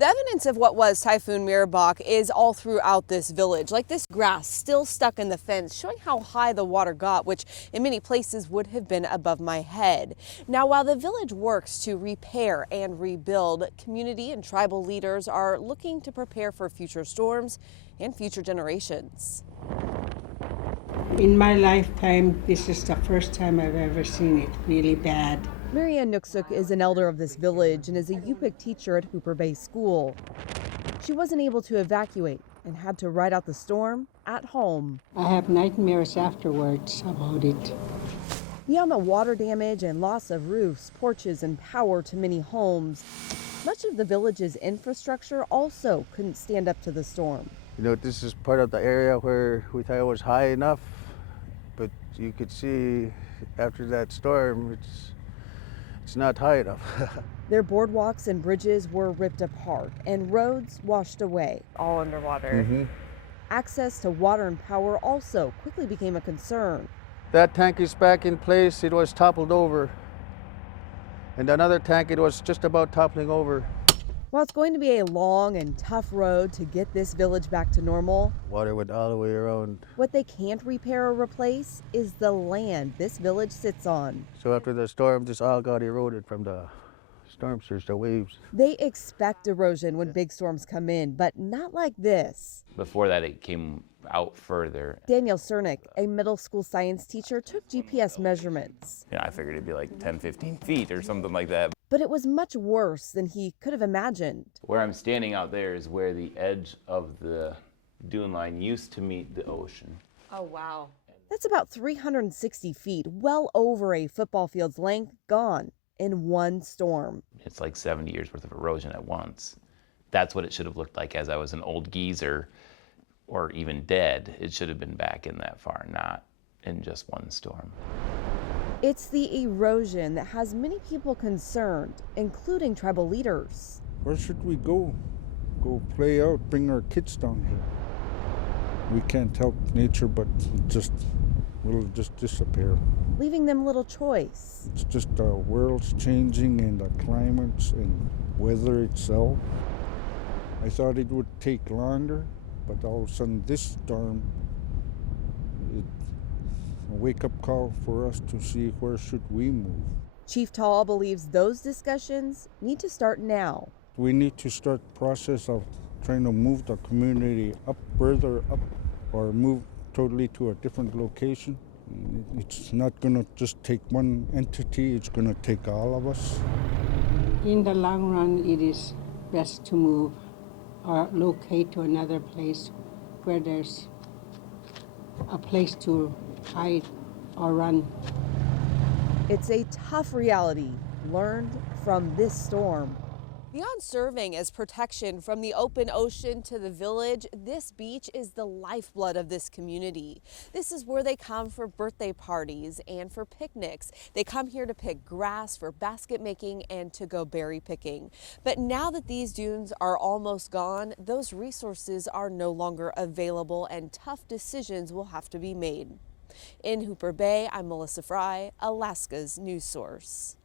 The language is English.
The evidence of what was Typhoon Merbok is all throughout this village, like this grass still stuck in the fence, showing how high the water got, which in many places would have been above my head. Now, while the village works to repair and rebuild, community and tribal leaders are looking to prepare for future storms and future generations. In my lifetime, this is the first time I've ever seen it really bad. Marianne Nooksuk is an elder of this village and is a UPIC teacher at Hooper Bay School. She wasn't able to evacuate and had to ride out the storm at home. I have nightmares afterwards about it. Beyond the water damage and loss of roofs, porches, and power to many homes, much of the village's infrastructure also couldn't stand up to the storm. You know, this is part of the area where we thought it was high enough, but you could see after that storm, it's not high enough. Their boardwalks and bridges were ripped apart and roads washed away. All underwater. Access to water and power also quickly became a concern. That tank is back in place. It was toppled over. And another tank, it was just about toppling over. While it's going to be a long and tough road to get this village back to normal, Water went all the way around. what they can't repair or replace is the land this village sits on. So after the storm, this all got eroded from the storm surge, the waves. They expect erosion when big storms come in, but not like this. Before that, it came out further. Daniel Cernick, a middle school science teacher, took GPS measurements. I figured it'd be like 10, 15 feet or something like that. But it was much worse than he could have imagined. Where I'm standing out there is where the edge of the dune line used to meet the ocean. Oh, wow. That's about 360 feet, well over a football field's length, gone in one storm. It's like 70 years worth of erosion at once. That's what it should have looked like as I was an old geezer or even dead. It should have been back in that far, not in just one storm. It's the erosion that has many people concerned, including tribal leaders. Where should we go? Go play out, bring our kids down here. We can't help nature, but we'll just disappear. Leaving them little choice. It's just the world's changing and the climates and weather itself. I thought it would take longer, but all of a sudden this storm, it's a wake-up call for us to see where should we move. Chief Tall believes those discussions need to start now. We need to start the process of trying to move the community up, further up, or move totally to a different location. It's not going to just take one entity, it's going to take all of us. In the long run, it is best to move or locate to another place where there's a place to hide or run. It's a tough reality learned from this storm. Beyond serving as protection from the open ocean to the village, this beach is the lifeblood of this community. This is where they come for birthday parties and for picnics. They come here to pick grass for basket making and to go berry picking. But now that these dunes are almost gone, those resources are no longer available and tough decisions will have to be made. In Hooper Bay, I'm Melissa Frey, Alaska's news source.